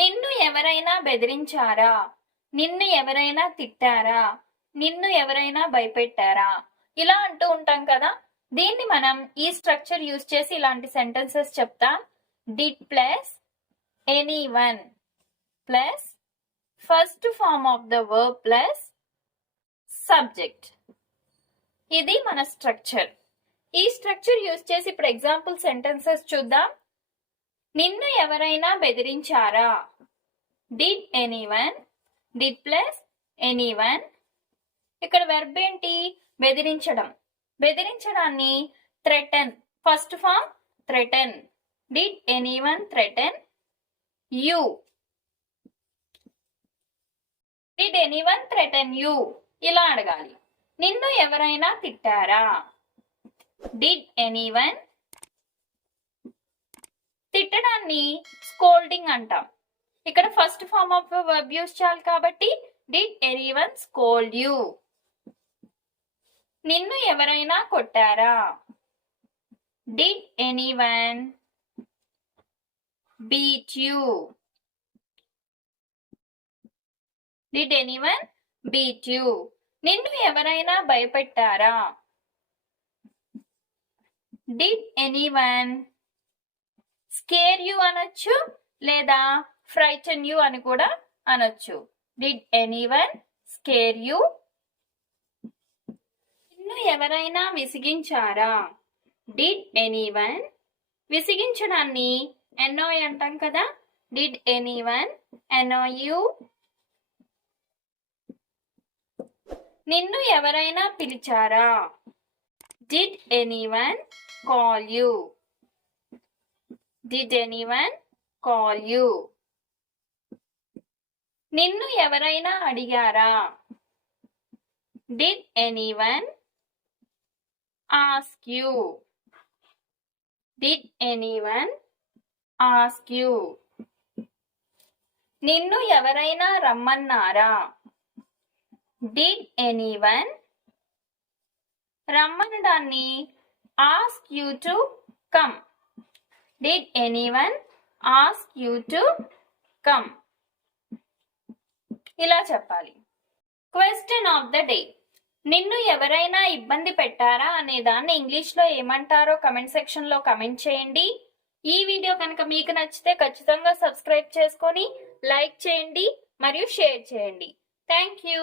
నిన్ను ఎవరైనా బెదిరించారా? నిన్ను ఎవరైనా తిట్టారా? నిన్ను ఎవరైనా భయపెట్టారా? ఇలా అంటూ ఉంటాం కదా. దీన్ని మనం ఈ స్ట్రక్చర్ యూజ్ చేసి ఇలాంటి సెంటెన్సెస్ చెప్తాం. Did plus anyone plus first form of the verb plus subject. ఇది మన స్ట్రక్చర్. ఈ స్ట్రక్చర్ యూజ్ చేసి ఇప్పుడు ఎగ్జాంపుల్ సెంటెన్సెస్ చూద్దాం. నిన్ను ఎవరైనా బెదిరించారా? Did anyone. Did plus anyone. ఇక్కడ వెర్బ్ ఏంటి? బెదిరించడం. బెదిరించడాన్ని threaten. First form threaten. Did anyone threaten you? Did anyone threaten you? ఇలా అడగాలి. నిన్ను ఎవరైనా తిట్టారా? Did anyone. తిట్టడాన్ని స్కోల్డింగ్ అంటాం. ఇక్కడ first form of verb use చేయాలి కాబట్టి డిడ్ ఎనీవన్ స్కోల్డ్ యూ? నిన్ను ఎవరైనా కొట్టారా? Did anyone beat you? Did anyone beat you? నిన్ను ఎవరైనా భయపెట్టారా? డిడ్ ఎనీవన్ స్కేర్ యూ అనొచ్చు, లేదా ఫ్రైటన్ యూ అని కూడా అనొచ్చు. Did anyone scare you? నిన్ను ఎవరైనా విసిగించారా? Did anyone. విసిగించడాన్ని ఎన్నోయ్ అంటాం కదా. Did anyone annoy you? నిన్ను ఎవరైనా పిలిచారా? Did anyone call you? Did anyone call you? నిన్ను ఎవరైనా అడిగారా? Did anyone ask you? Did anyone ask you? నిన్ను ఎవరైనా రమ్మన్నారా? Did anyone. రమ్మనడాన్ని ask you to come. Did anyone ask you to come? ఇలా చెప్పాలి. Question of the day. నిన్ను ఎవరైనా ఇబ్బంది పెట్టారా అనే దాన్ని ఇంగ్లీష్లో ఏమంటారో కమెంట్ సెక్షన్లో కమెంట్ చేయండి. ఈ వీడియో కనుక మీకు నచ్చితే ఖచ్చితంగా సబ్స్క్రైబ్ చేసుకొని లైక్ చేయండి మరియు షేర్ చేయండి. Thank you.